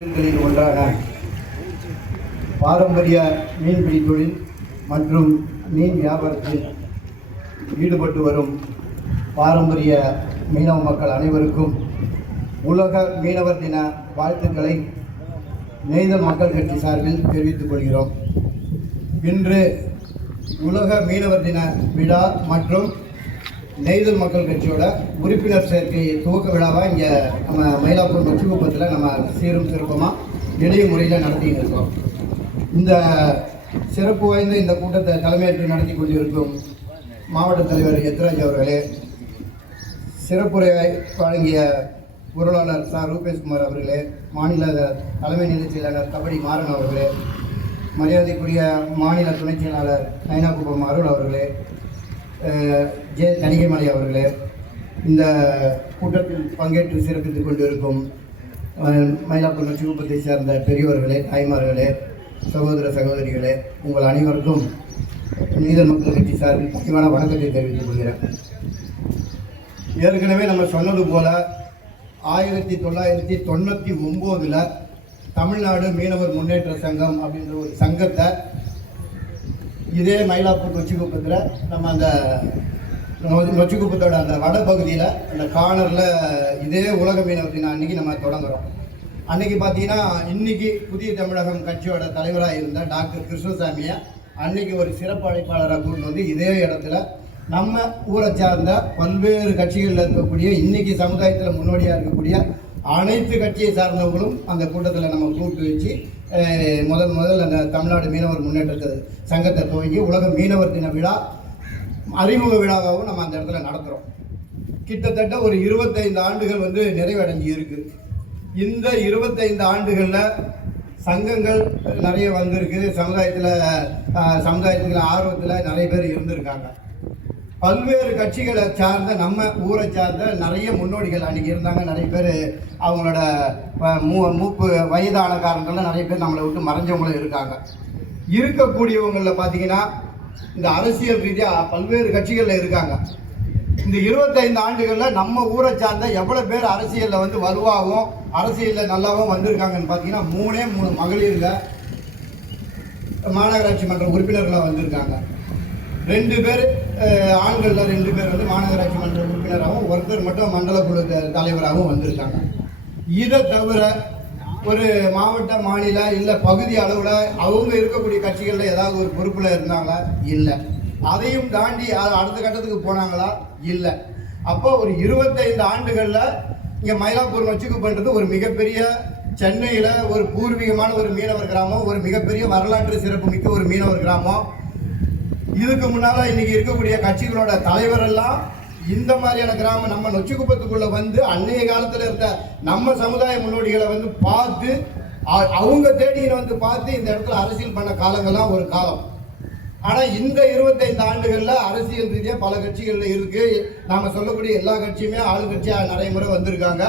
ஒன்றான பாரம்பரிய மீன்பிடி தொழில் மற்றும் மீன் வியாபாரத்தில் ஈடுபட்டு வரும் பாரம்பரிய மீனவ மக்கள் அனைவருக்கும் உலக மீனவர் தின வாழ்த்துக்களை நெய்தல் மக்கள் கட்சி சார்பில் தெரிவித்துக் கொள்கிறோம். இன்று உலக மீனவர் தின விழா மற்றும் நெய்தல் மக்கள் கட்சியோட உறுப்பினர் சேர்க்கை துவக்க விழாவாக இங்கே நம்ம மயிலாப்பூர் நொச்சிக்குப்பத்தில் நம்ம சீரும் சிறப்பமாக எளிய முறையில் நடத்திட்டு இருக்கோம். இந்த சிறப்பு வாய்ந்த இந்த கூட்டத்தை தலைமையேற்று நடத்தி கொண்டிருக்கும் மாவட்ட தலைவர் எத்ராஜ் அவர்களே, சிறப்புரை வழங்கிய பொருளாளர் ச ரூபேஷ்குமார் அவர்களே, மாநில தலைமை நிலைச் செயலாளர் கபடி மாறன் அவர்களே, மரியாதைக்குரிய மாநில துணைச் செயலாளர் நைனாகுப்பம் அருள் அவர்களே, ஜே தணிகைமலை அவர்களே, இந்த கூட்டத்தில் பங்கேற்று சிறப்பித்துக் கொண்டிருக்கும் மயிலாப்பூர் நொச்சிக்குப்பத்தை சேர்ந்த பெரியவர்களே, தாய்மார்களே, சகோதர சகோதரிகளே, உங்கள் அனைவருக்கும் நெய்தல் மக்கள் கட்சி சார்பில் முக்கியமான வணக்கத்தை தெரிவித்துக் கொள்கிறேன். ஏற்கனவே நம்ம சொன்னது போல 1999 தமிழ்நாடு மீனவர் முன்னேற்ற சங்கம் அப்படின்ற ஒரு சங்கத்தை இதே மயிலாப்பூர் நொச்சிக்குப்பத்தில் நம்ம அந்த நொச்சிக்குப்பத்தோட அந்த வட பகுதியில் அந்த கார்னரில் இதே உலக மீனவர் தினம் அன்றைக்கி நம்ம தொடங்குகிறோம். அன்றைக்கி பார்த்தீங்கன்னா இன்றைக்கி புதிய தமிழகம் கட்சியோட தலைவராக இருந்த டாக்டர் கிருஷ்ணசாமியை அன்றைக்கி ஒரு சிறப்பு அழைப்பாளராக கூட்டு வந்து இதே இடத்துல நம்ம ஊரை சார்ந்த பல்வேறு கட்சிகளில் இருக்கக்கூடிய இன்றைக்கி சமுதாயத்தில் முன்னோடியாக இருக்கக்கூடிய அனைத்து கட்சியை சார்ந்தவங்களும் அந்த கூட்டத்தில் நம்ம கூட்டு வச்சு முதல் அந்த தமிழ்நாடு மீனவர் முன்னேற்ற சங்கத்தை துவங்கி உலக மீனவர் தின விழா அறிமுக விழாவாகவும் நம்ம அந்த இடத்துல நடத்துகிறோம். கிட்டத்தட்ட ஒரு 25 ஆண்டுகள் நிறைவடைஞ்சி இருக்குது. இந்த 25 ஆண்டுகளில் சங்கங்கள் நிறைய வந்திருக்கு. சமுதாயத்தில் ஆர்வத்தில் நிறைய பேர் இருந்திருக்காங்க. பல்வேறு கட்சிகளை சார்ந்த நம்ம ஊரை சார்ந்த நிறைய முன்னோடிகள் அன்றைக்கி இருந்தாங்க. நிறைய பேர் அவங்களோட மூப்பு வயதான காரணங்கள்லாம் நிறைய பேர் நம்மளை விட்டு மறைஞ்சவங்களும் இருக்காங்க. இருக்கக்கூடியவங்களில் பார்த்தீங்கன்னா இந்த அரசியல் ரீதியாக பல்வேறு கட்சிகளில் இருக்காங்க. இந்த 25 ஆண்டுகளில் நம்ம ஊரை சார்ந்த எவ்வளோ பேர் அரசியலில் வலுவாகவும் அரசியலில் நல்லாவும் வந்திருக்காங்கன்னு பார்த்தீங்கன்னா 3 மகளிருங்க மாநகராட்சி மன்ற உறுப்பினர்களாக வந்திருக்காங்க. 2 பேர் ஆண்களில் 2 பேர் மாநகராட்சி மன்ற உறுப்பினராகவும் ஒருத்தர் மட்டும் மண்டல குழு தலைவராகவும் வந்திருக்காங்க. இதை தவிர ஒரு மாவட்ட மாநில இல்லை பகுதி அளவில் அவங்க இருக்கக்கூடிய கட்சிகளில் ஏதாவது ஒரு பொறுப்பில் இருந்தாங்களா? இல்லை. அதையும் தாண்டி அடுத்த கட்டத்துக்கு போனாங்களா? இல்லை. அப்போ ஒரு 25 ஆண்டுகளில் இங்கே மயிலாப்பூர் நொச்சிக்குப்பன்றது ஒரு மிகப்பெரிய சென்னையில் ஒரு பூர்வீகமான ஒரு மீனவர் கிராமம், ஒரு மிகப்பெரிய வரலாற்று சிறப்புமிக்க ஒரு மீனவர் கிராமம். இதுக்கு முன்னால் இன்றைக்கி இருக்கக்கூடிய கட்சிகளோட தலைவரெல்லாம் இந்த மாதிரியான கிராமம் நம்ம நொச்சிக்குப்பத்துக்குள்ளே அன்றைய காலத்தில் இருந்த நம்ம சமுதாய முன்னோடிகளை பார்த்து அவங்க தேடிகளை பார்த்து இந்த இடத்துல அரசியல் பண்ண காலங்கள்லாம் ஒரு காலம். ஆனால் இந்த 25 ஆண்டுகளில் அரசியல் ரீதியாக பல கட்சிகளில் இருக்குது. நாம் சொல்லக்கூடிய எல்லா கட்சியுமே ஆளுங்கட்சியாக நிறைய முறை வந்திருக்காங்க.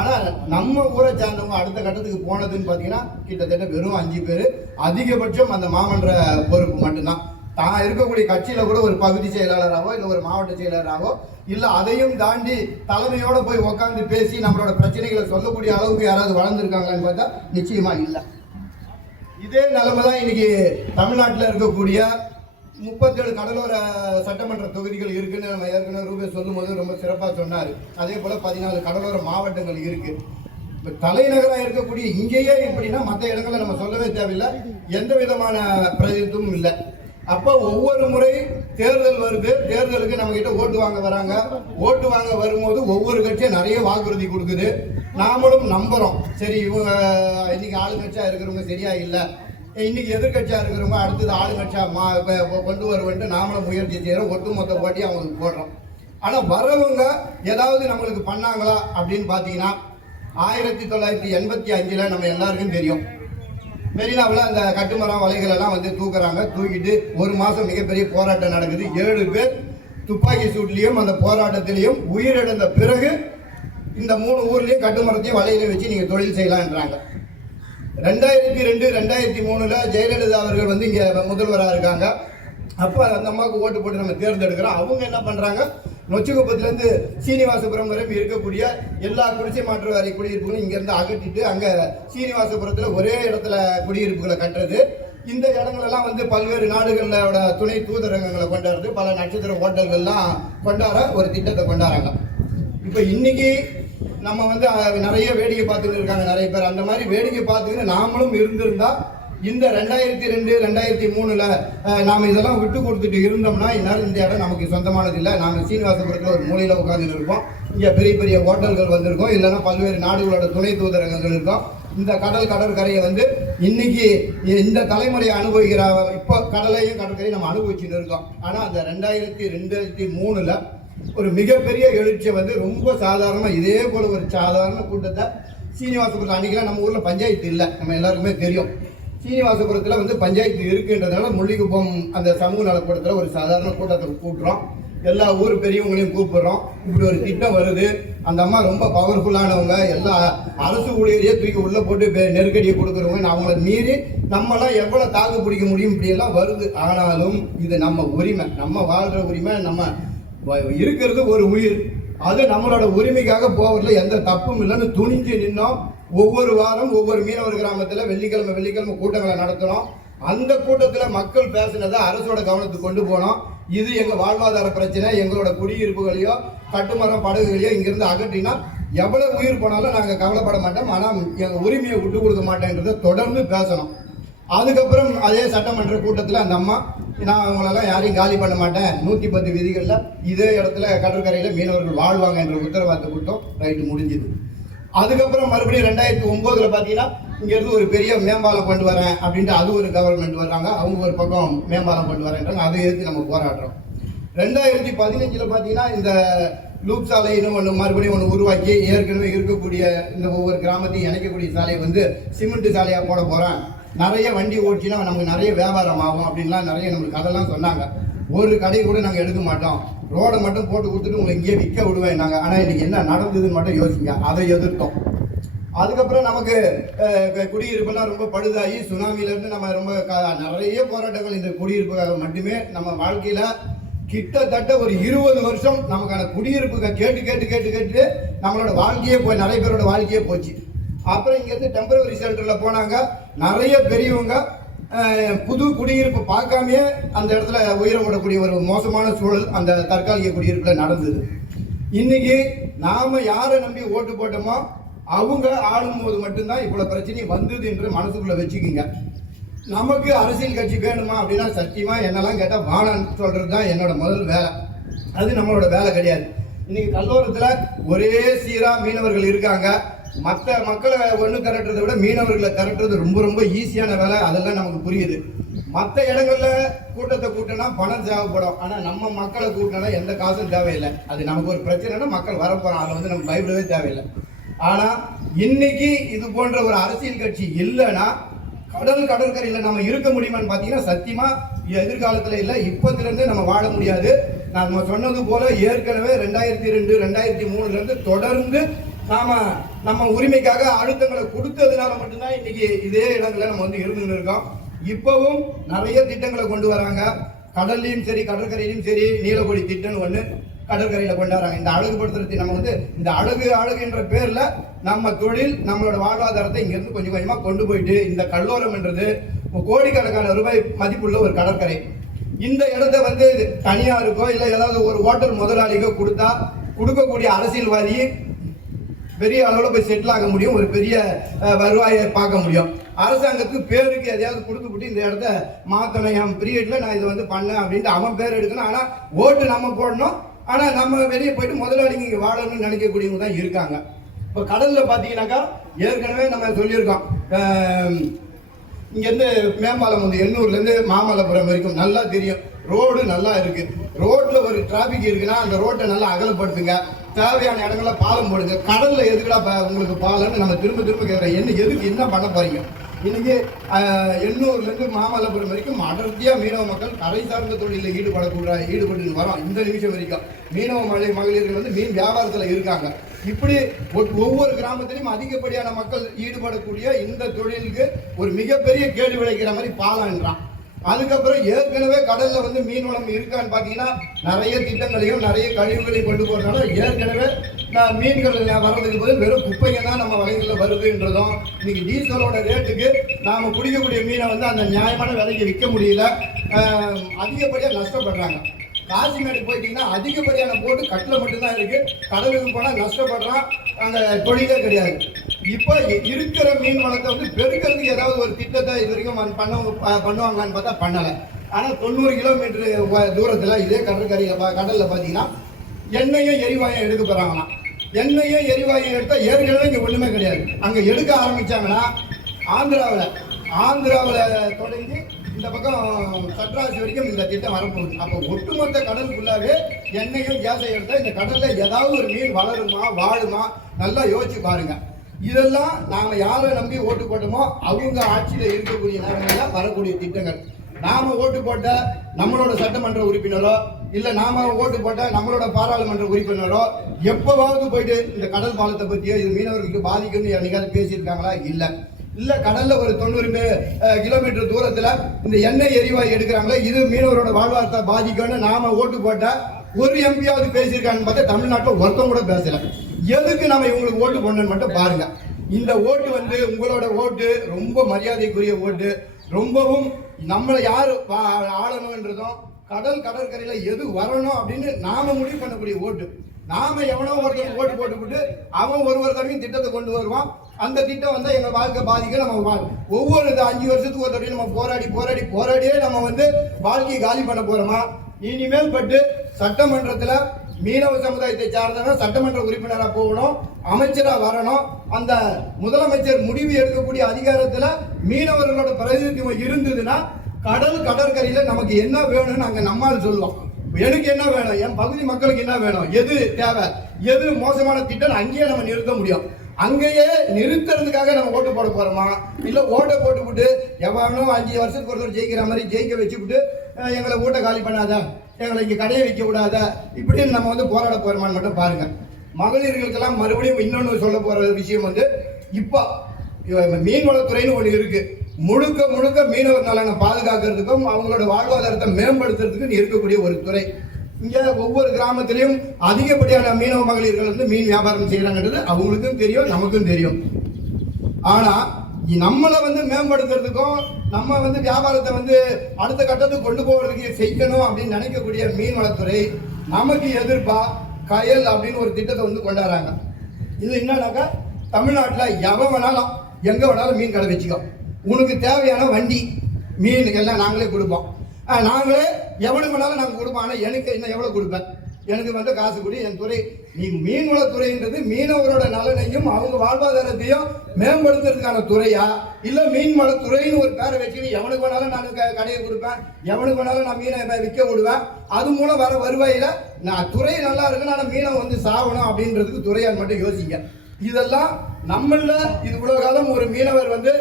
ஆனால் நம்ம ஊரை சார்ந்தவங்க அடுத்த கட்டத்துக்கு போனதுன்னு பார்த்தீங்கன்னா கிட்டத்தட்ட வெறும் 5 பேர், அதிகபட்சம் அந்த மாமன்ற பொறுப்பு மட்டும்தான். தான் இருக்கக்கூடிய கட்சியில் கூட ஒரு பகுதி செயலாளராகவோ இல்லை ஒரு மாவட்ட செயலாளராகவோ இல்லை அதையும் தாண்டி தலைமையோடு போய் உட்காந்து பேசி நம்மளோட பிரச்சனைகளை சொல்லக்கூடிய அளவுக்கு யாராவது வளர்ந்துருக்காங்கன்னு பார்த்தா நிச்சயமாக இல்லை. இதே நிலைமை தான் இன்றைக்கி தமிழ்நாட்டில் இருக்கக்கூடிய 37 கடலோர சட்டமன்ற தொகுதிகள் இருக்குன்னு நம்ம ஏற்கனவே ரூபே சொல்லும்போது ரொம்ப சிறப்பாக சொன்னார். அதே போல் 14 கடலோர மாவட்டங்கள் இருக்குது. இப்போ தலைநகராக இருக்கக்கூடிய இங்கேயே எப்படின்னா மற்ற இடங்களில் நம்ம சொல்லவே தேவையில்லை, எந்த விதமான பிரதிநிதித்துவமும் இல்லை. அப்போ ஒவ்வொரு முறை தேர்தல் வருது, தேர்தலுக்கு நம்ம கிட்ட ஓட்டு வாங்க வராங்க. ஓட்டு வாங்க வரும்போது ஒவ்வொரு கட்சியும் நிறைய வாக்குறுதி கொடுக்குது. நாமளும் நம்புகிறோம், சரி இவங்க இன்னைக்கு ஆளுங்கட்சியாக இருக்கிறவங்க சரியா இல்லை, இன்னைக்கு எதிர்கட்சியாக இருக்கிறவங்க அடுத்தது ஆளுங்கட்சியாக கொண்டு வருவன்ட்டு நாமளும் முயற்சி செய்கிறோம். ஒட்டுமொத்த ஓட்டி அவங்களுக்கு போடுறோம். ஆனால் வரவங்க ஏதாவது நம்மளுக்கு பண்ணாங்களா அப்படின்னு பார்த்தீங்கன்னா 1985 நம்ம எல்லாருக்கும் தெரியும், மெரினாவில் அந்த கட்டுமரம் வலைகள் எல்லாம் தூக்குறாங்க. தூக்கிட்டு ஒரு மாதம் மிகப்பெரிய போராட்டம் நடக்குது. 7 பேர் துப்பாக்கி சூட்லேயும் அந்த போராட்டத்திலையும் உயிரிழந்த பிறகு இந்த 3 ஊர்லேயும் கட்டுமரத்தையும் வலையில வச்சு நீங்கள் தொழில் செய்யலான்றாங்க. 2002, 2003 ஜெயலலிதா அவர்கள் இங்கே முதல்வராக இருக்காங்க. அப்போ அந்த அம்மாவுக்கு ஓட்டு போட்டு நம்ம தேர்ந்தெடுக்கிறோம். அவங்க என்ன பண்ணுறாங்க, நொச்சிக்குப்பத்திலேருந்து சீனிவாசபுரம் வரை இருக்கக்கூடிய எல்லா குடிசை மாற்று வாரிய குடியிருப்புகளும் இங்கேருந்து அகற்றிட்டு அங்கே சீனிவாசபுரத்தில் ஒரே இடத்துல குடியிருப்புகளை கட்டுறது. இந்த இடங்களெல்லாம் வந்து பல்வேறு நாடுகளோட துணை தூதரகங்களை கொண்டாடுறது, பல நட்சத்திர ஹோட்டல்கள்லாம் கொண்டாட ஒரு திட்டத்தை கொண்டாடுறாங்க. இப்போ இன்னைக்கு நம்ம வந்து நிறைய வேடிக்கை பார்த்துக்கிட்டு இருக்காங்க நிறைய பேர். அந்த மாதிரி வேடிக்கை பார்த்துக்கிட்டு நாமளும் இருந்திருந்தா இந்த 2002 2003 நாம இதெல்லாம் விட்டு கொடுத்துட்டு இருந்தோம்னா இந்நேரம் இந்த இடம் நமக்கு சொந்தமானது இல்லை. நாம சீனிவாசபுரத்தில் ஒரு மூலையில் உட்காந்துட்டு இருக்கோம். இங்கே பெரிய பெரிய ஹோட்டல்கள் வந்திருக்கோம், இல்லைன்னா பல்வேறு நாடுகளோட துணை தூதரகங்கள் இருக்கும். இந்த கடற்கரையை வந்து இன்னைக்கு இந்த தலைமுறையை அனுபவிக்கிற இப்போ கடலையும் கடற்கரையும் நம்ம அனுபவிச்சுட்டு இருக்கோம். ஆனால் அந்த 2002 2003 ஒரு மிகப்பெரிய எழுச்சியை வந்து ரொம்ப சாதாரணமாக இதே போல ஒரு சாதாரண கூட்டத்தை சீனிவாசபுரத்தில் அன்றைக்கெல்லாம் நம்ம ஊரில் பஞ்சாயத்து இல்லை, நம்ம எல்லாருக்குமே தெரியும். சீனிவாசபுரத்தில் வந்து பஞ்சாயத்து இருக்குன்றதுனால முள்ளிக்குப்பம் அந்த சமூக நலக்கூடத்தில் ஒரு சாதாரண கூட்டத்தை கூட்டுறோம். எல்லா ஊர் பெரியவங்களையும் கூப்பிடுறோம். இப்படி ஒரு திட்டம் வருது. அந்த அம்மா ரொம்ப பவர்ஃபுல்லானவங்க, எல்லா அரசு ஊழியரையே தூக்கி உள்ளே போட்டு நெருக்கடியை கொடுக்குறவங்க. அவங்கள மீறி நம்மளாம் எவ்வளோ தாக்கு பிடிக்க முடியும் இப்படியெல்லாம் வருது. ஆனாலும் இது நம்ம உரிமை, நம்ம வாழ்கிற உரிமை, நம்ம இருக்கிறது ஒரு உயிர். அது நம்மளோட உரிமைக்காக போவதில் எந்த தப்பும் இல்லைன்னு துணிஞ்சு நின்னோம். ஒவ்வொரு வாரம் ஒவ்வொரு மீனவர் கிராமத்தில் வெள்ளிக்கிழமை கூட்டங்களை நடத்தணும். அந்த கூட்டத்தில் மக்கள் பேசினதை அரசோட கவனத்துக்கு கொண்டு போனோம். இது எங்கள் வாழ்வாதார பிரச்சனை, எங்களோட குடியிருப்புகளையோ கட்டுமரம் படகுகளையோ இங்கிருந்து அகற்றினா எவ்வளோ உயிர் போனாலும் நாங்கள் கவலைப்பட மாட்டோம், ஆனால் எங்கள் உரிமையை விட்டு கொடுக்க மாட்டேன்றதை தொடர்ந்து பேசணும். அதுக்கப்புறம் அதே சட்டமன்ற கூட்டத்தில் அந்த அம்மா, நான் அவங்களெல்லாம் யாரையும் காலி பண்ண மாட்டேன், 110 விதிகளில் இதே இடத்துல கடற்கரையில் மீனவர்கள் வாழ்வாங்க என்ற உத்தரவாதத்தை கொடுத்தோம். ரைட்டு, முடிஞ்சுது. அதுக்கப்புறம் மறுபடியும் 2009 பார்த்தீங்கன்னா இங்கேருந்து ஒரு பெரிய மேம்பாலம் கொண்டு வரேன் அப்படின்ட்டு அது ஒரு கவர்மெண்ட் வர்றாங்க. அவங்க ஒரு பக்கம் மேம்பாலம் கொண்டு வரேன்றாங்க. அதை எடுத்து நம்ம போராடுறோம். 2015 பார்த்தீங்கன்னா இந்த லூப் சாலைன்னு மறுபடியும் ஒன்று உருவாக்கி ஏற்கனவே இருக்கக்கூடிய இந்த ஒவ்வொரு கிராமத்தையும் இணைக்கக்கூடிய சாலையை வந்து சிமெண்ட் சாலையாக போட போகிறேன், நிறைய வண்டி ஓடிச்சுன்னா நமக்கு நிறைய வியாபாரம் ஆகும் அப்படின்லாம் நிறைய நம்மளுக்கு அதெல்லாம் சொன்னாங்க. ஒரு கடை கூட நாங்கள் எடுக்க மாட்டோம், ரோடை மட்டும் போட்டு கொடுத்துட்டு உங்களை இங்கேயே விற்க விடுவேன் நாங்கள். ஆனால் இன்னைக்கு என்ன நடந்ததுன்னு மட்டும் யோசிங்க. அதை எதிர்த்தோம். அதுக்கப்புறம் நமக்கு குடியிருப்புலாம் ரொம்ப பழுதாகி சுனாமியிலேருந்து நம்ம ரொம்ப நிறைய போராட்டங்கள் இந்த குடியிருப்புக்காக மட்டுமே நம்ம வாழ்க்கையில் கிட்டத்தட்ட ஒரு 20 வருஷம் நமக்கான குடியிருப்புக கேட்டு கேட்டு கேட்டு கேட்டு நம்மளோட வாழ்க்கையே போய் நிறைய பேரோட வாழ்க்கையே போச்சு. அப்புறம் இங்கேருந்து டெம்பரவரி ஷெல்டரில் போனாங்க. நிறைய பெரியவங்க புது குடியிருப்பு பார்க்காமையே அந்த இடத்துல உயிர விடக்கூடிய ஒரு மோசமான சூழல் அந்த தற்காலிக குடியிருப்பில் நடந்தது. இன்னைக்கு நாம் யாரை நம்பி ஓட்டு போட்டோமோ அவங்க ஆளும்போது மட்டும்தான் இவ்வளோ பிரச்சனையும் வந்தது என்று மனசுக்குள்ளே வச்சுக்கிங்க. நமக்கு அரசியல் கட்சி வேணுமா அப்படின்னா சத்தியமாக என்னெல்லாம் கேட்டால் வாழன்னு சொல்கிறது தான் என்னோட முதல் வேலை. அது நம்மளோட வேலை கிடையாது. இன்னைக்கு கல்லோரத்தில் ஒரே சீராக மீனவர்கள் இருக்காங்க. மற்ற மக்களை ஒன்று திரட்டுறதை விட மீனவர்களை திரட்டுறது ரொம்ப ரொம்ப ஈஸியான வேலை. அதெல்லாம் நமக்கு புரியுது. மற்ற இடங்களில் கூட்டத்தை கூட்டினா பணம் தேவைப்படும், ஆனால் நம்ம மக்களை கூட்டினா எந்த காசும் தேவையில்லை. அது நமக்கு ஒரு பிரச்சனைனா மக்கள் வரப்போகிறோம், அதில் வந்து நம்ம பயப்படவே தேவையில்லை. ஆனால் இன்னைக்கு இது போன்ற ஒரு அரசியல் கட்சி இல்லைன்னா கடற்கரையில் நம்ம இருக்க முடியுமான்னு பார்த்தீங்கன்னா சத்தியமாக எதிர்காலத்தில் இல்லை, இப்போதுலேருந்து நம்ம வாழ முடியாது. நம்ம சொன்னது போல ஏற்கனவே 2002 2003 தொடர்ந்து நம்ம உரிமைக்காக அழுத்தங்களை கொடுத்ததுனால மட்டும்தான் இன்னைக்கு இதே இடங்களில் நம்ம வந்து இருந்துன்னு இருக்கோம். இப்பவும் நிறைய திட்டங்களை கொண்டு வராங்க. கடல்லையும் சரி கடற்கரையிலும் சரி நீலக்கொடி திட்டம்னு ஒன்று கடற்கரையில் கொண்டாடுறாங்க. இந்த அழகுபடுத்துறது நம்ம வந்து இந்த அழகு என்ற பேரில் நம்ம தொழில் நம்மளோட வாழ்வாதாரத்தை இங்கேருந்து கொஞ்சம் கொஞ்சமாக கொண்டு போயிட்டு இந்த கல்லோரம் என்றது கோடிக்கணக்கான ரூபாய் மதிப்புள்ள ஒரு கடற்கரை. இந்த இடத்த வந்து தனியாருக்கோ இல்லை ஏதாவது ஒரு ஹோட்டல் முதலாளிக்கோ கொடுக்கக்கூடிய அரசியல்வாதி பெரிய அளவில் போய் செட்டில் ஆக முடியும், ஒரு பெரிய வருவாயை பார்க்க முடியும். அரசாங்கத்துக்கு பேருக்கு எதையாவது கொடுத்துக்கிட்டு இந்த இடத்த மாற்றணும், என் பீரியடில் நான் இதை வந்து பண்ணேன் அப்படின்ட்டு அவன் பேர் எடுக்கணும். ஆனால் ஓட்டு நம்ம போடணும், ஆனால் நம்ம வெளியே போயிட்டு முதலாளிங்க இங்கே வாழணும்னு நினைக்கக்கூடியவங்க தான் இருக்காங்க. இப்போ கடலில் பார்த்தீங்கன்னாக்கா ஏற்கனவே நம்ம சொல்லியிருக்கோம், இங்கேருந்து மேம்பாலம் வந்து எண்ணூர்லேருந்து மாமல்லபுரம் வரைக்கும் நல்லா தெரியும். ரோடு நல்லா இருக்குது. ரோட்டில் ஒரு டிராஃபிக் இருக்குன்னா அந்த ரோட்டை நல்லா அகலப்படுத்துங்க, தேவையான இடங்கள பாலம் போடுங்க. கடலில் எதுக்குடா உங்களுக்கு பாலம்னு நம்ம திரும்ப கேட்குறோம். எதுக்கு என்ன பண்ண போறீங்க? இன்னைக்கு எண்ணூர்லேருந்து மாமல்லபுரம் வரைக்கும் அடர்த்தியாக மீனவ மக்கள் கரை சார்ந்த தொழிலில் ஈடுபட்டு வரோம். இந்த நிமிஷம் வரைக்கும் மீனவ மகளிர்கள் வந்து மீன் வியாபாரத்தில் இருக்காங்க. இப்படி ஒவ்வொரு கிராமத்திலையும் அதிகப்படியான மக்கள் ஈடுபடக்கூடிய இந்த தொழிலுக்கு ஒரு மிகப்பெரிய கேடு விளைக்கிற மாதிரி பாலம்ன்றான். அதுக்கப்புறம் ஏற்கனவே கடல்ல வந்து மீன் வளம் இருக்கான்னு பாத்தீங்கன்னா நிறைய திட்டங்களையும் நிறைய கழிவுகளையும் கொண்டு போறதுனால ஏற்கனவே மீன்கள் வர்றதுக்கு பதில் வெறும் குப்பைங்க தான் நம்ம வலைகளில் வருதுன்றதும் இன்னைக்கு டீசலோட ரேட்டுக்கு நாம பிடிக்கக்கூடிய மீனை வந்து அந்த நியாயமான விலைக்கு விற்க முடியல, அதிகப்படியாக நஷ்டப்படுறாங்க. காசிமேடு போயிட்டீங்கன்னா அதிகப்படியான போட்டு கட்டில் மட்டும்தான் இருக்கு, கடலுக்கு போனால் நஷ்டப்படுறான், அந்த தொழிலே கிடையாது. இப்போ இருக்கிற மீன் வளத்தை வந்து பெருக்கிறதுக்கு ஏதாவது ஒரு திட்டத்தை இது வரைக்கும் பண்ணுவாங்களான்னு பார்த்தா பண்ணலை. ஆனால் 90 கிலோமீட்டர் தூரத்தில் இதே கடலில் பார்த்தீங்கன்னா எண்ணெயும் எரிவாயும் எடுக்க போகிறாங்களாம். எண்ணெயும் எரிவாயும் எடுத்தால் ஏற்கனவே இங்கே ஒன்றுமே கிடையாது. அங்கே எடுக்க ஆரம்பித்தாங்கன்னா ஆந்திராவில் தொடங்கி இந்த பக்கம் சட்ராசி வரைக்கும் இந்த திட்டம் வரப்போகுது. அப்போ ஒட்டுமொத்த கடலுக்குள்ளாவே எண்ணெயும் கேஸை எடுத்தால் இந்த கடலில் ஏதாவது ஒரு மீன் வளருமா வாழுமா நல்லா யோசிச்சு பாருங்க. இதெல்லாம் நாம் யாரை நம்பி ஓட்டு போட்டோமோ அவங்க ஆட்சியில் இருக்கக்கூடிய நேரங்களில் வரக்கூடிய திட்டங்கள். நாம ஓட்டு போட்ட நம்மளோட சட்டமன்ற உறுப்பினரோ இல்லை நாம ஓட்டு போட்ட நம்மளோட பாராளுமன்ற உறுப்பினரோ எப்போவாவது போயிட்டு இந்த கடல் பாலத்தை பற்றியோ இது மீனவர்களுக்கு பாதிக்கும்னு என்னைக்காவது பேசியிருக்காங்களா? இல்லை கடல்ல ஒரு 90 கிலோமீட்டர் தூரத்தில் இந்த எண்ணெய் எரிவாயு எடுக்கிறாங்களே இது மீனவரோட வாழ்வாதாரத்தை பாதிக்கும்னு நாம ஓட்டு போட்ட ஒரு எம்பியாவது பேசியிருக்காங்கன்னு பார்த்தா தமிழ்நாட்டில் ஒருத்தம் கூட பேசல. எதுக்கு நம்ம இவங்களுக்கு ஓட்டு போடணும்னு மட்டும் பாருங்க. இந்த ஓட்டு வந்து உங்களோட ஓட்டு ரொம்ப மரியாதைக்குரிய ஓட்டு, ரொம்பவும் நம்மளை யார் ஆளணுன்றதும் கடற்கரையில எது வரணும் அப்படின்னு நாம முடிவு பண்ணக்கூடிய ஓட்டு. நாம எவனோ ஒருத்தர் ஓட்டு போட்டுவிட்டு அவன் ஒரு தடவையும் திட்டத்தை கொண்டு வருவான், அந்த திட்டம் வந்து எங்க வாழ்க்கை பாதிக்க நம்ம ஒவ்வொரு 5 வருஷத்துக்கு ஒரு தடவையும் நம்ம போராடியே நம்ம வந்து வாழ்க்கையை காலி பண்ண போறோமா? இனிமேல் பட்டு சட்டமன்றத்துல மீனவ சமுதாயத்தை சார்ந்தவங்க சட்டமன்ற உறுப்பினராக போகணும், அமைச்சராக வரணும். அந்த முதலமைச்சர் முடிவு எடுக்கக்கூடிய அதிகாரத்துல மீனவர்களோட பிரதிநிதித்துவம் இருந்ததுன்னா கடற்கரையில நமக்கு என்ன வேணும்னு நாங்க நம்மால் சொல்லுவோம். எனக்கு என்ன வேணும், என் பகுதி மக்களுக்கு என்ன வேணும், எது தேவை, எது மோசமான திட்டம் அங்கேயே நம்ம நிறுத்த முடியும். அங்கேயே நிறுத்துறதுக்காக நம்ம ஓட்டு போட போறோமா? இல்ல ஓட்டை போட்டுவிட்டு எவனோ 5 வருஷத்துக்கு ஒருத்தர் ஜெயிக்கிற மாதிரி ஜெயிக்க வச்சுவிட்டு எங்களை ஓட்டை காலி பண்ணாத, எங்களை இங்க கடையை வைக்க விடாத, இப்படின்னு நம்ம வந்து போராட போறோமான்னு மட்டும் பாருங்க. மகளிர்களுக்கெல்லாம் மறுபடியும் இன்னொன்று சொல்ல போற விஷயம் வந்து இப்போ மீன்வளத்துறைன்னு ஒன்று இருக்கு. முழுக்க மீனவர் நலனை பாதுகாக்கிறதுக்கும் அவங்களோட வாழ்வாதாரத்தை மேம்படுத்துறதுக்கு இருக்கக்கூடிய ஒரு துறை. இங்க ஒவ்வொரு கிராமத்திலையும் அதிகப்படியான மீனவ மகளிர்கள் வந்து மீன் வியாபாரம் செய்யறாங்கன்றது அவங்களுக்கும் தெரியும், நமக்கும் தெரியும். ஆனா நம்மளை வந்து மேம்படுத்துறதுக்கும் நம்ம வந்து வியாபாரத்தை வந்து அடுத்த கட்டத்துக்கு கொண்டு போகிறதுக்கு செய்யணும் அப்படின்னு நினைக்கக்கூடிய மீன்வளத்துறை நமக்கு எதிர்ப்பா கயல் அப்படின்னு ஒரு திட்டத்தை வந்து கொண்டாடுறாங்க. இது என்னன்னாக்கா தமிழ்நாட்டில் எவன் வேணாலும் எங்க வேணாலும் மீன் கடை வச்சுக்கோ, உனக்கு தேவையான வண்டி மீன் எல்லாம் நாங்களே கொடுப்போம், நாங்களே எவனுக்கு வேணாலும் நாங்கள் கொடுப்போம். ஆனால் எனக்கு என்ன எவ்வளோ கொடுப்பேன், எனக்கு வந்து காசு கொடு. என் துறை நீ மீன்வளத்துறைன்றது மீனவரோட நலனையும் அவங்க வாழ்வாதாரத்தையும் மேம்படுத்துறதுக்கான துறையா, இல்லை மீன்வளத்துறைன்னு ஒரு பேரை வச்சுக்கிட்டு எவனுக்கு வேணாலும் நான் கடையை கொடுப்பேன், எவனுக்கு வேணாலும் நான் மீனை விற்க விடுவேன், அது மூலம் வர வருவாயில நான் துறை நல்லா இருக்கு, நான் மீனை வந்து சாகணும் அப்படின்றதுக்கு துறையால் மட்டும் யோசிங்க. இதெல்லாம் நம்மள இது இவ்வளவு காலம் ஒரு மீனவர் வந்து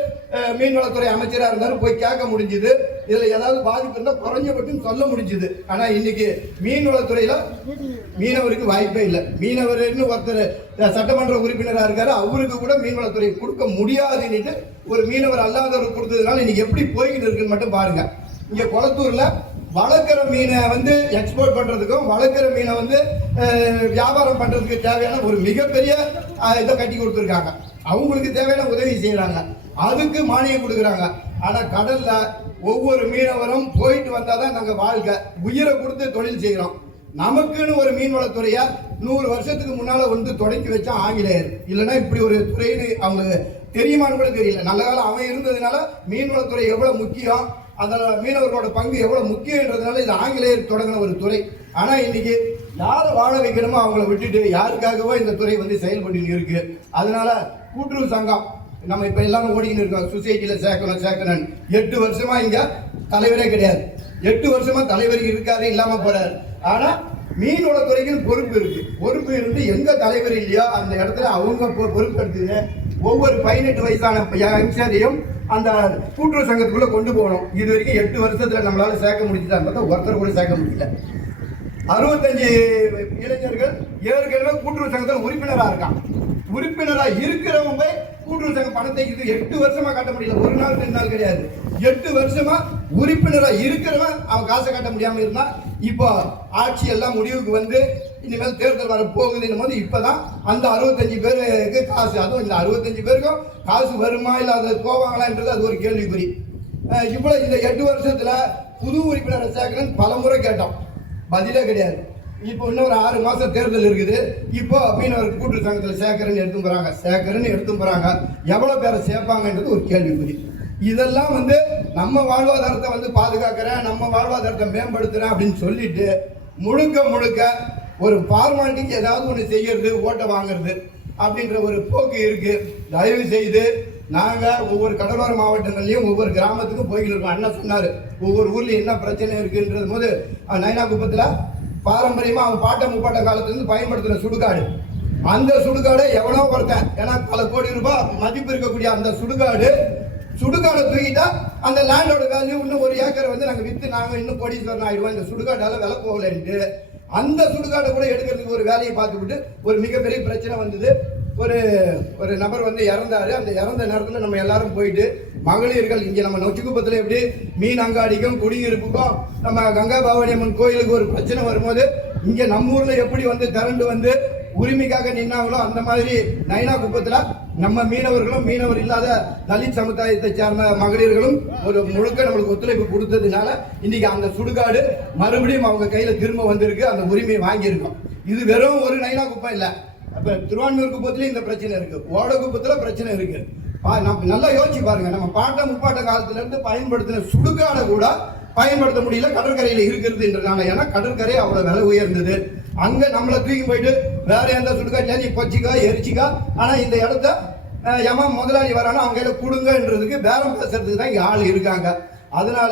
மீன்வளத்துறை அமைச்சராக இருந்தாலும் போய் கேட்க முடிஞ்சுது, இதுல ஏதாவது பாதிப்பு இருந்தால் குறைஞ்சபட்சம் சொல்ல முடிஞ்சுது. ஆனா இன்னைக்கு மீன்வளத்துறையில மீனவருக்கு வாய்ப்பே இல்லை. மீனவர்னு ஒருத்தர் சட்டமன்ற உறுப்பினராக இருக்காரு, அவருக்கு கூட மீன்வளத்துறை கொடுக்க முடியாதுன்னு ஒரு மீனவர் அல்லாதவர் கொடுத்ததுனால இன்னைக்கு எப்படி போய்கிட்டு இருக்குன்னு மட்டும் பாருங்க. இங்க கொளத்தூர்ல வளர்க்குற மீனை வந்து எக்ஸ்போர்ட் பண்ணுறதுக்கும் வளர்க்குற மீனை வந்து வியாபாரம் பண்ணுறதுக்கு தேவையான ஒரு மிகப்பெரிய இதை கட்டி கொடுத்துருக்காங்க. அவங்களுக்கு தேவையான உதவி செய்கிறாங்க, அதுக்கு மானியம் கொடுக்குறாங்க. ஆனால் கடலில் ஒவ்வொரு மீனவரும் போயிட்டு வந்தால் தான் நாங்கள் வாழ்க்கை உயிரை கொடுத்து தொழில் செய்கிறோம். நமக்குன்னு ஒரு மீன்வளத்துறையை 100 வருஷத்துக்கு முன்னால் வந்து தொடங்கி வச்சா ஆங்கிலேயர், இல்லைன்னா இப்படி ஒரு துறைன்னு அவங்களுக்கு தெரியுமான்னு கூட தெரியல. நல்ல காலம் அவன் இருந்ததுனால மீன்வளத்துறை எவ்வளோ முக்கியம், அந்த மீனவர்களோட பங்கு எவ்வளவு முக்கியன்றதுனால இது ஆங்கிலேயர் தொடங்கின ஒரு துறை. ஆனா இன்னைக்கு யாரை வாழ வைக்கணுமோ அவங்கள விட்டுட்டு யாருக்காகவோ இந்த துறை வந்து செயல்பட்டு இருக்கு. அதனால கூட்டுறவு சங்கம் நம்ம இப்ப எல்லாமே ஓடிக்கிட்டு இருக்கோம், சொசைட்டில சேர்க்கணும். 8 வருஷமா இங்க தலைவரே கிடையாது, 8 வருஷமா தலைவர் இருக்காரு, இல்லாம போறாரு. ஆனா மீன்வளத்துறைக்கு பொறுப்பு இருந்து எங்க தலைவர் இல்லையோ அந்த இடத்துல அவங்க பொறுப்பு எடுத்துங்க. ஒவ்வொரு 18 வயசான யங்ஸ்டரையும் அந்த கூட்டுறவு சங்கத்துக்குள்ள கொண்டு போகணும். இது வரைக்கும் 8 வருஷத்துல நம்மளால சேர்க்க முடிச்சுட்டான்னு பார்த்தா ஒருத்தர் கூட சேர்க்க முடியல. 65 இளைஞர்கள் ஏற்கனவே கூட்டுறவு சங்கத்தில் உறுப்பினராக இருக்கான். உறுப்பினராக இருக்கிறவங்க கூட்டுறவு சங்க பணத்தை இது 8 வருஷமா கட்ட முடியல, ஒரு நாள் 2 நாள் கிடையாது. 8 வருஷமா உறுப்பினரா இருக்கிறவன் அவன் காசை கட்ட முடியாம இருந்தா, இப்போ ஆட்சி எல்லாம் முடிவுக்கு வந்து இனிமேல் தேர்தல் வர போகுதுன்னு போது இப்பதான் அந்த 65 பேருக்கு காசு, அதுவும் இந்த 65 பேருக்கும் காசு வருமா இல்ல அது போவாங்களான்றது அது ஒரு கேள்விக்குறி. இவ்வளவு இந்த 8 வருஷத்துல புது உறுப்பினரை சேர்க்கணும்னு பல முறை கேட்டோம், பதிலே கிடையாது. இப்போ இன்னும் ஒரு 6 மாசம் தேர்தல் இருக்குது. இப்போ மீனவர் கூட்டு சங்கத்தில் சேர்க்கறன்னு எடுத்து போறாங்க. எவ்வளவு பேரை சேர்ப்பாங்கன்றது ஒரு கேள்விக்குறி. இதெல்லாம் வந்து நம்ம வாழ்வாதாரத்தை வந்து பாதுகாக்கிறேன், நம்ம வாழ்வாதாரத்தை மேம்படுத்துறேன் அப்படின்னு சொல்லிட்டு முழுக்க ஒரு ஃபார்மாலிட்டிக்கு ஏதாவது ஒன்று செய்யறது, ஓட்டை வாங்குறது அப்படின்ற ஒரு போக்கு இருக்கு. தயவு செய்து நாங்கள் ஒவ்வொரு கடலோர மாவட்டங்கள்லையும் ஒவ்வொரு கிராமத்துக்கும் போய்கிட்டு இருக்கோம். அண்ணன் சொன்னார் ஒவ்வொரு ஊர்லேயும் என்ன பிரச்சனை இருக்குன்றது போது, நைனாகுப்பத்தில் பாரம்பரியமாக அவன் பாட்ட முப்பாட்ட காலத்துலேருந்து பயன்படுத்துகிற சுடுகாடு, அந்த சுடுகாடை எவனோ ஒருத்தன், ஏன்னா பல கோடி ரூபாய் மதிப்பு இருக்கக்கூடிய அந்த சுடுகாடை தூக்கிட்டா அந்த லேண்டோட வேல்யூ இன்னும் 1 ஏக்கரை வந்து நாங்கள் விற்று நாங்கள் இன்னும் கோடீஸ்வரன் ஆகிடுவோம், இந்த சுடுகாட்டால் விலை போகலன்ட்டு அந்த சுடுகாட்டை கூட எடுக்கிறதுக்கு ஒரு வேலையை பார்த்துக்கிட்டு ஒரு மிகப்பெரிய பிரச்சனை வந்தது. ஒரு நபர் வந்து இறந்தாரு. அந்த இறந்த நேரத்தில் நம்ம எல்லாரும் போயிட்டு மகளிர்கள் இங்கே நம்ம நொச்சிக்குப்பத்தில் எப்படி மீன் அங்காடிக்கும் குடியிருப்புக்கும் நம்ம கங்கா பவானி அம்மன் கோயிலுக்கு ஒரு பிரச்சனை வரும்போது இங்கே நம்ம ஊரில் எப்படி வந்து திரண்டு வந்து உரிமைக்காக நின்னாங்களோ அந்த மாதிரி நைனாகுப்பத்தில் நம்ம மீனவர்களும் மீனவர் இல்லாத தலித் சமுதாயத்தை சேர்ந்த மகளிர்களும் ஒரு முழுக்க நம்மளுக்கு ஒத்துழைப்பு கொடுத்ததுனால இன்னைக்கு அந்த சுடுகாடு மறுபடியும் அவங்க கையில திரும்ப வந்திருக்கு, அந்த உரிமையை வாங்கியிருக்கோம். இது வெறும் ஒரு நைனாகுப்பம் இல்லை, அப்ப திருவான்மையூர் குப்பத்திலையும் இந்த பிரச்சனை இருக்கு, ஓடகுப்பத்தில் பிரச்சனை இருக்கு. நல்லா யோசிச்சு பாருங்க, நம்ம பாட்ட முப்பாட்ட காலத்துல இருந்து பயன்படுத்தின சுடுகாடை கூட பயன்படுத்த முடியல கடற்கரையில இருக்கிறதுன்றதுனால. ஏன்னா கடற்கரை அவ்வளவு விலை உயர்ந்தது. அங்க நம்மளை தூக்கி போயிட்டு வேற எந்த சுடுகாட்டில நீ பொச்சிக்கா எரிச்சிக்கா, ஆனா இந்த இடத்த எமா முதலாளி வரானா அவங்க கையில கொடுங்கன்றதுக்கு பேரம் பேசுறதுக்கு தான் இங்க ஆள் இருக்காங்க. அதனால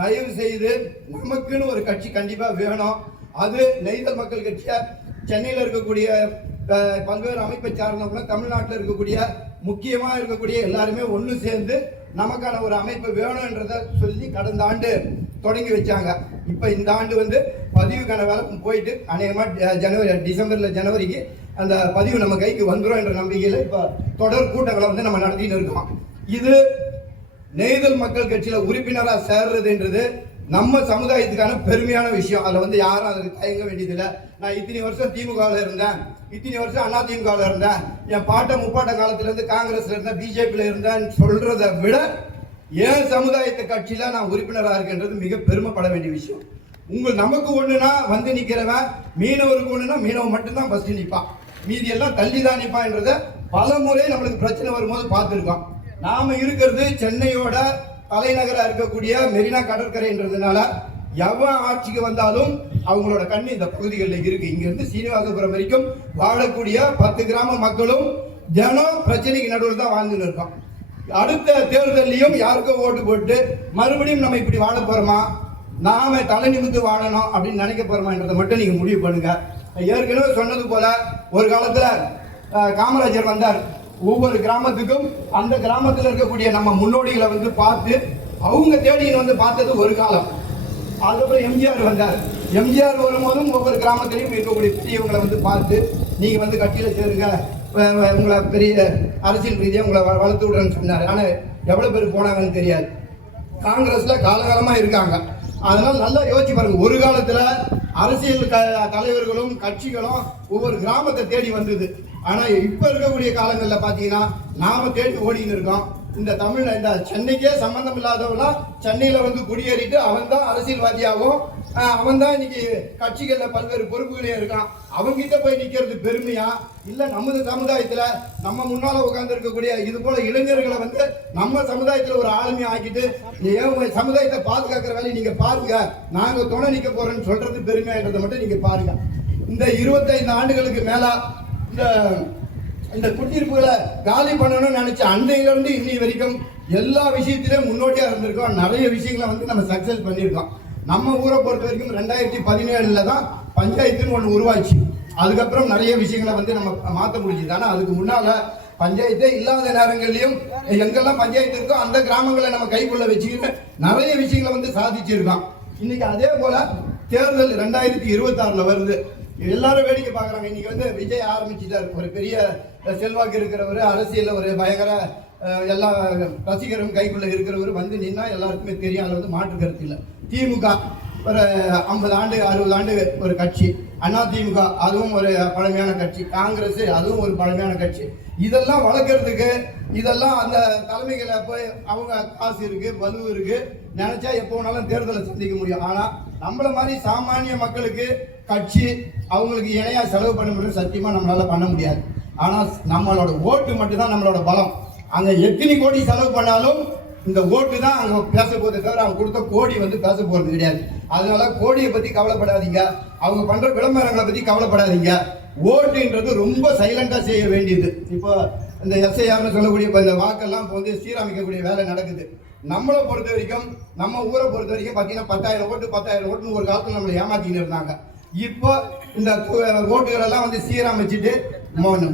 தயவு செய்து நமக்குன்னு ஒரு கட்சி கண்டிப்பா வேணும். அது நெய்தல் மக்கள் கட்சியா சென்னையில் இருக்கக்கூடிய பல்வேறு அமைப்பை சார்ந்தவங்க, தமிழ்நாட்டில் இருக்கக்கூடிய முக்கியமாக இருக்கக்கூடிய எல்லாருமே ஒன்று சேர்ந்து நமக்கான ஒரு அமைப்பு வேணும்ன்றத சொல்லி கடந்த ஆண்டு தொடங்கி வச்சாங்க. இப்போ இந்த ஆண்டு வந்து பதிவுக்கான வேலை போயிட்டு அநேகமாக ஜனவரிக்கு அந்த பதிவு நம்ம கைக்கு வந்துடும் என்ற நம்பிக்கையில் இப்போ தொடர் கூட்டங்களை வந்து நம்ம நடத்திட்டு இருக்கோம். இது நெய்தல் மக்கள் கட்சியில் உறுப்பினராக சேர்றதுன்றது நம்ம சமுதாயத்துக்கான பெருமையான விஷயம். அதில் வந்து யாரும் அதுக்கு தயங்க வேண்டியதில்லை. நான் இத்தனை வருஷம் திமுகவில் இருந்தேன், இத்தனை வருஷம் அதிமுகவில் இருந்தேன், என் பாட்ட முப்பாட்ட காலத்திலேருந்து காங்கிரஸ்ல இருந்தேன், பிஜேபியில் இருந்தேன்னு சொல்றதை விட ஏன் சமுதாயத்து கட்சியில் நான் உறுப்பினராக இருக்கின்றது மிக பெருமைப்பட வேண்டிய விஷயம். நமக்கு ஒண்ணுனா வந்து நிற்கிறவன், மீனவருக்கு ஒண்ணுனா மீனவன் மட்டும்தான் ஃபர்ஸ்ட் நிற்பான், மீதி எல்லாம் தள்ளி தான் நிற்பான்றத பல முறை நம்மளுக்கு பிரச்சனை வரும்போது பார்த்துருக்கோம். நாம இருக்கிறது சென்னையோட தலைநகரா இருக்கக்கூடிய மெரினா கடற்கரைன்றதுனால எவன் ஆட்சிக்கு வந்தாலும் அவங்களோட கண்ணு இந்த பகுதிகளில் இருக்கு. இங்க இருந்து சீனிவாசபுரம் வரைக்கும் வாழக்கூடிய 10 கிராம மக்களும் தினம் பிரச்சனைக்கு நடுவில் தான் வாழ்ந்துன்னு இருக்கோம். அடுத்த தேர்தலையும் யாருக்கோ ஓட்டு போட்டு மறுபடியும் நம்ம இப்படி வாழ போறோமா, நாம தலை நிமித்து வாழணும் அப்படின்னு நினைக்க போறோமான்றதை மட்டும் நீங்க முடிவு பண்ணுங்க. ஏற்கனவே சொன்னது போல ஒரு காலத்துல காமராஜர் வந்தார், ஒவ்வொரு கிராமத்துக்கும் அந்த கிராமத்தில் இருக்கக்கூடிய நம்ம முன்னோடிகளை வந்து பார்த்து அவங்க தேடின்னு வந்து பார்த்தது ஒரு காலம். அதுக்கப்புறம் எம்ஜிஆர் வந்தார். எம்ஜிஆர் வரும்போதும் ஒவ்வொரு கிராமத்திலையும் இருக்கக்கூடிய பெரியவங்களை வந்து பார்த்து நீங்க வந்து கட்சியில சேருங்க, உங்களை பெரிய அரசியல் ரீதியாக உங்களை வளர்த்து விடுறேன்னு சொன்னார். ஆனால் எவ்வளவு பேர் போனாங்கன்னு தெரியாது. காங்கிரஸ்ல காலகாலமா இருக்காங்க. அதனால நல்லா யோசிச்சு பாருங்க, ஒரு காலத்துல அரசியல் தலைவர்களும் கட்சிகளும் ஒவ்வொரு கிராமத்தை தேடி வந்தது. ஆனா இப்ப இருக்கக்கூடிய காலங்களில் பாத்தீங்கன்னா நாம தேடி ஓடின்னு இருக்கோம். இந்த சென்னைக்கே சம்பந்தம் இல்லாதவனா சென்னையில வந்து குடியேறிட்டு அவன் தான் அரசியல்வாதியாகவும் அவன் தான் இன்னைக்கு கட்சிகள்ல பல்வேறு பொறுப்புகளையும் இருக்கான். அவங்கிட்ட போய் நிக்கிறது பெருமையா இல்ல நமது சமுதாயத்துல நம்ம முன்னால உட்கார்ந்து இருக்கக்கூடிய இது போல இளைஞர்களை வந்து நம்ம சமுதாயத்துல ஒரு ஆளுமையா ஆக்கிட்டு சமுதாயத்தை பாதுகாக்கிற வேலையை நீங்க பாருங்க, நாங்க துணை நிக்க போறோம்னு சொல்றது பெருமையான்றதை மட்டும் நீங்க பாருங்க. இந்த 25 ஆண்டுகளுக்கு மேல இந்த குடியிருப்புகளை காலி பண்ணணும்னு நினைச்ச அன்னையில இருந்து இன்னி வரைக்கும் எல்லா விஷயத்திலும் முன்னோட்டியா இருந்திருக்கோம். நிறைய விஷயங்களை வந்து நம்ம சக்சஸ் பண்ணியிருக்கோம். நம்ம ஊரை பொறுத்த வரைக்கும் 2017 தான் பஞ்சாயத்துன்னு ஒன்று உருவாச்சு. அதுக்கப்புறம் நிறைய விஷயங்களை வந்து நம்ம மாற்ற முடிஞ்சுது. ஆனால் அதுக்கு முன்னால பஞ்சாயத்தே இல்லாத நேரங்கள்லையும் எங்கெல்லாம் பஞ்சாயத்து இருக்கோ அந்த கிராமங்களை நம்ம கைக்குள்ள வச்சுக்கிட்டு நிறைய விஷயங்களை வந்து சாதிச்சிருக்கோம். இன்னைக்கு அதே போல தேர்தல் 2026 வருது. எல்லாரும் வேடிக்கை பார்க்குறாங்க. இன்னைக்கு வந்து விஜய் ஆரம்பிச்சுட்டார், ஒரு பெரிய செல்வாக்கு இருக்கிறவர், அரசியலில் ஒரு பயங்கர எல்லா ரசிகரும் கைக்குள்ள இருக்கிறவர் வந்து நின்னா எல்லாருக்குமே தெரியும். அதில் வந்து மாற்று கருத்து இல்லை. திமுக ஒரு 50 ஆண்டு 60 ஆண்டு ஒரு கட்சி, அதிமுக அதுவும் ஒரு பழமையான கட்சி, காங்கிரஸ் அதுவும் ஒரு பழமையான கட்சி. இதெல்லாம் வளர்க்கறதுக்கு இதெல்லாம் அந்த தலைமைகளை போய் அவங்க காசு இருக்கு, வலு இருக்கு, நினைச்சா எப்போ வேணாலும் தேர்தலை சந்திக்க முடியும். ஆனால் நம்மள மாதிரி சாமானிய மக்களுக்கு கட்சி அவங்களுக்கு இணையா செலவு பண்ண முடியும் சத்தியமா நம்மளால பண்ண முடியாது. ஆனால் நம்மளோட ஓட்டு மட்டும்தான் நம்மளோட பலம். அங்கே எத்தனை கோடி செலவு பண்ணாலும் இந்த ஓட்டு தான் அங்கே பேச போகிறத தவிர அவங்க கொடுத்த கோடி வந்து பேச போகிறது கிடையாது. அதனால கோடியை பற்றி கவலைப்படாதீங்க, அவங்க பண்ணுற விளம்பரங்களை பற்றி கவலைப்படாதீங்க. ஓட்டுன்றது ரொம்ப சைலண்டாக செய்ய வேண்டியது. இப்போ இந்த எஸ்ஐஆர்னு சொல்லக்கூடிய இப்போ இந்த வாக்கெல்லாம் இப்போ வந்து சீரமைக்கக்கூடிய வேலை நடக்குது. நம்மளை பொறுத்த வரைக்கும் நம்ம ஊரை பொறுத்த வரைக்கும் பார்த்தீங்கன்னா 10,000 ஓட்டுன்னு ஒரு காலத்தில் நம்மளை ஏமாத்திக்கிட்டு இருந்தாங்க. இப்போ இந்த ஓட்டுகள் எல்லாம் வந்து சீரமைச்சிட்டு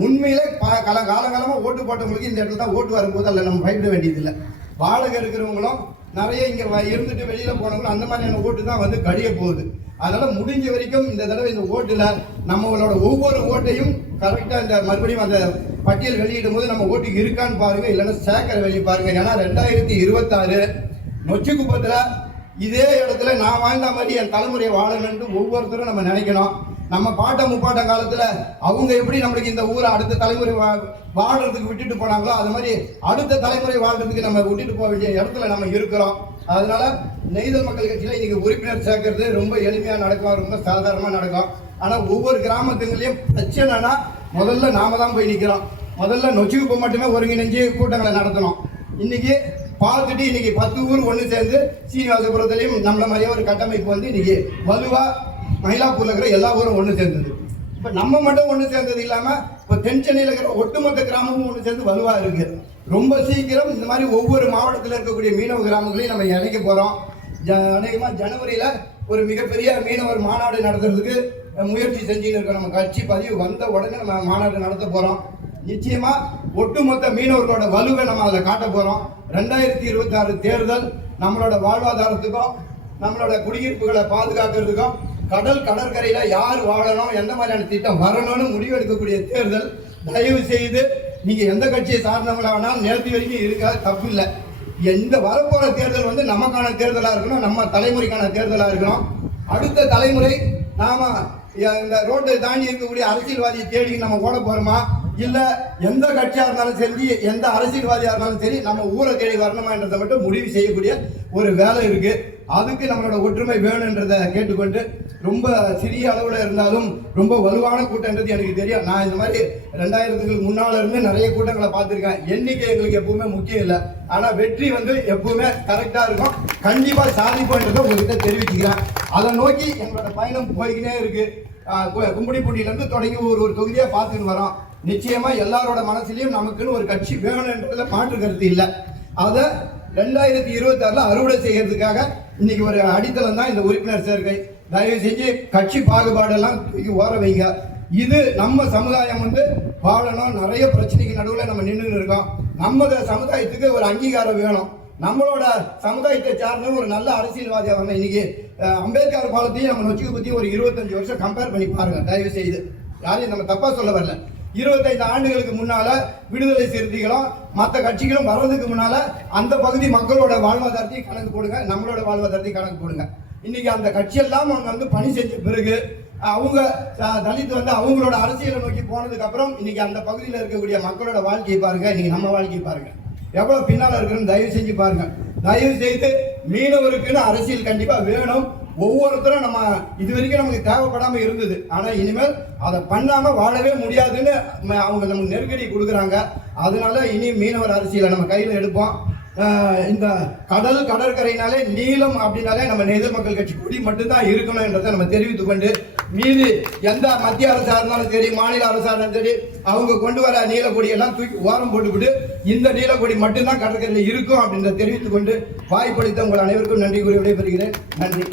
உண்மையிலே காலகாலமாக ஓட்டு போட்டவங்களுக்கு இந்த இடத்துல தான் ஓட்டு வரும்போது அதில் நம்ம பயப்பட வேண்டியதில்லை. வாடகை இருக்கிறவங்களும் நிறைய இங்கே இருந்துட்டு வெளியில் போனவங்களும் அந்த மாதிரியான ஓட்டு தான் வந்து கடிய போகுது. அதனால் முடிஞ்ச வரைக்கும் இந்த தடவை இந்த ஓட்டில் நம்மளோட ஒவ்வொரு ஓட்டையும் கரெக்டாக இந்த மறுபடியும் அந்த பட்டியல் வெளியிடும் போது நம்ம ஓட்டுக்கு இருக்கான்னு பாருங்கள், இல்லைன்னா சேக்கரை வெளியே பாருங்கள். ஏன்னா 2026 நொச்சிக்குப்பத்தில் இதே இடத்துல நான் வாழ்ந்த மாதிரி என் தலைமுறை வாழணும்னு ஒவ்வொருத்தரும் நம்ம நினைக்கணும். நம்ம பாட்டம் முப்பாட்டம் காலத்தில் அவங்க எப்படி நம்மளுக்கு இந்த ஊரை அடுத்த தலைமுறை வாழ்றதுக்கு விட்டுட்டு போனாங்களோ அது மாதிரி அடுத்த தலைமுறை வாழ்றதுக்கு நம்ம விட்டுட்டு போக வேண்டிய இடத்துல நம்ம இருக்கிறோம். அதனால நெய்தல் மக்கள் கட்சியில் இன்னைக்கு உறுப்பினர் சேர்க்கறது ரொம்ப எளிமையாக நடக்கும், ரொம்ப சாதாரணமாக நடக்கும். ஆனால் ஒவ்வொரு கிராமத்துங்களையும் பிரச்சனைனா முதல்ல நாம தான் போய் நிற்கிறோம். முதல்ல நொச்சிக்குப்பம் மட்டுமே ஒருங்கிணைஞ்சு கூட்டங்களை நடத்தணும். இன்னைக்கு பார்த்துட்டு இன்னைக்கு 10 ஊர் ஒன்று சேர்ந்து சீனிவாசபுரத்துலையும் நம்மள மாதிரியே ஒரு கட்டமைப்பு வந்து இன்னைக்கு வலுவா மயிலாப்பூர்ல இருக்கிற எல்லா ஊரும் ஒன்று சேர்ந்தது. இப்போ நம்ம மட்டும் ஒன்று சேர்ந்தது இல்லாமல் இப்போ தென்சென்னையில் இருக்கிற ஒட்டுமொத்த கிராமமும் ஒன்று சேர்ந்து வலுவாக இருக்கு. ரொம்ப சீக்கிரம் இந்த மாதிரி ஒவ்வொரு மாவட்டத்தில் இருக்கக்கூடிய மீனவ கிராமங்களையும் நம்ம இணைக்க போகிறோம். அநேகமாக ஜனவரியில் ஒரு மிகப்பெரிய மீனவர் மாநாடு நடத்துறதுக்கு முயற்சி செஞ்சுன்னு இருக்கோம். நம்ம கட்சி பதிவு வந்த உடனே நம்ம மாநாடு நடத்த போகிறோம். நிச்சயமாக ஒட்டுமொத்த மீனவர்களோட வலுவை நம்ம அதில் காட்ட போகிறோம். 2026 தேர்தல் நம்மளோட வாழ்வாதாரத்துக்கும் நம்மளோட குடியிருப்புகளை பாதுகாக்கிறதுக்கும் கடற்கரையில யார் வாழணும், எந்த மாதிரியான திட்டம் வரணும்னு முடிவெடுக்கக்கூடிய தேர்தல். தயவு செய்து நீங்க எந்த கட்சியை சார்ந்தவங்களானாலும் நேரத்து வரைக்கும் இருக்காது, தப்பு இல்லை. எந்த வரப்போற தேர்தல் வந்து நமக்கான தேர்தலா இருக்கணும், நம்ம தலைமுறைக்கான தேர்தலா இருக்கணும். அடுத்த தலைமுறை நாம இந்த ரோட்டை தாண்டி இருக்கக்கூடிய அரசியல்வாதியை தேடி நம்ம ஓட போறோமா, இல்ல எந்த கட்சியா இருந்தாலும் சரி, எந்த அரசியல்வாதியா இருந்தாலும் சரி, நம்ம ஊரை தேடி வரணுமான்றதை மட்டும் முடிவு செய்யக்கூடிய ஒரு வேலை இருக்கு. அதுக்கு நம்மளோட ஒற்றுமை வேணுன்றதை கேட்டுக்கொண்டு, ரொம்ப சிறிய அளவில் இருந்தாலும் ரொம்ப வலுவான கூட்டம்ன்றது எனக்கு தெரியும். நான் இந்த மாதிரி 2000க்கு முன்னால இருந்து நிறைய கூட்டங்களை பார்த்துருக்கேன். எண்ணிக்கை எங்களுக்கு எப்பவுமே முக்கியம் இல்லை, ஆனால் வெற்றி வந்து எப்பவுமே கரெக்டாக இருக்கும். கண்டிப்பாக சாதிப்போன்றதை உங்ககிட்ட தெரிவிச்சுக்கிறேன். அதை நோக்கி எங்களோட பயணம் போய்கினே இருக்கு. கும்படிப்பூண்டியிலேருந்து தொடங்கி ஒரு தொகுதியாக பார்த்துட்டு வரோம். நிச்சயமா எல்லாரோட மனசுலையும் நமக்குன்னு ஒரு கட்சி வேணுன்றதுல மாற்று கருத்து இல்லை. அதை 2026 அறுவடை செய்யறதுக்காக இன்னைக்கு ஒரு அடித்தளம் தான் இந்த உறுப்பினர் சேர்க்கை. தயவு செஞ்சு கட்சி பாகுபாடெல்லாம் தூக்கி ஓர வைங்க. இது நம்ம சமுதாயம் வந்து வாழணும். நிறைய பிரச்சனைக்கு நடுவில் நம்ம நின்று இருக்கோம். நம்ம சமுதாயத்துக்கு ஒரு அங்கீகாரம் வேணும். நம்மளோட சமுதாயத்தை சார்ந்த ஒரு நல்ல அரசியல்வாதியாக வரணும். இன்னைக்கு அம்பேத்கர் பாலத்தையும் நம்ம நொச்சிக்கு பற்றி ஒரு 25 வருஷம் கம்பேர் பண்ணி பாருங்க. தயவு செய்து யாரையும் நம்ம தப்பா சொல்ல வரல. 25 ஆண்டுகளுக்கு முன்னால விடுதலை சிறுத்தைகளும் மற்ற கட்சிகளும் வர்றதுக்கு முன்னால அந்த பகுதி மக்களோட வாழ்வாதாரத்தையும் கணக்கு போடுங்க, நம்மளோட வாழ்வாதாரத்தையும் கணக்கு போடுங்க. இன்னைக்கு அந்த கட்சியெல்லாம் அவங்க வந்து பணி செஞ்ச பிறகு அவங்க தலித் வந்து அவங்களோட அரசியலை நோக்கி போனதுக்கு அப்புறம் இன்னைக்கு அந்த பகுதியில் இருக்கக்கூடிய மக்களோட வாழ்க்கையை பாருங்க, இன்னைக்கு நம்ம வாழ்க்கையை பாருங்க, எவ்வளவு பின்னால இருக்குன்னு தயவு செஞ்சு பாருங்க. தயவு செய்து மீனவருக்குன்னு அரசியல் கண்டிப்பா வேணும். ஒவ்வொருத்தரும் நம்ம இது வரைக்கும் நமக்கு தேவைப்படாம இருந்தது, ஆனா இனிமேல் அதை பண்ணாம வாழவே முடியாதுன்னு அவங்க நமக்கு நெருக்கடி கொடுக்குறாங்க. அதனால இனி மீனவர் அரசியலை நம்ம கையில எடுப்போம். இந்த கடற்கரைனாலே நீளம் அப்படின்னாலே நம்ம நெய்தல் மக்கள் கட்சி கொடி மட்டும்தான் இருக்கணும் என்றதை நம்ம தெரிவித்துக் கொண்டு, மீது எந்த மத்திய அரசா இருந்தாலும் சரி, மாநில அரசா இருந்தாலும் சரி, அவங்க கொண்டு வர நீலக்கொடியெல்லாம் தூக்கி ஓரம் போட்டுவிட்டு இந்த நீலக்கொடி மட்டும்தான் கடற்கரையில் இருக்கும் அப்படின்றத தெரிவித்துக் கொண்டு வாய்ப்பளித்த உங்கள் அனைவருக்கும் நன்றி கூறி விடைபெறுகிறேன். நன்றி.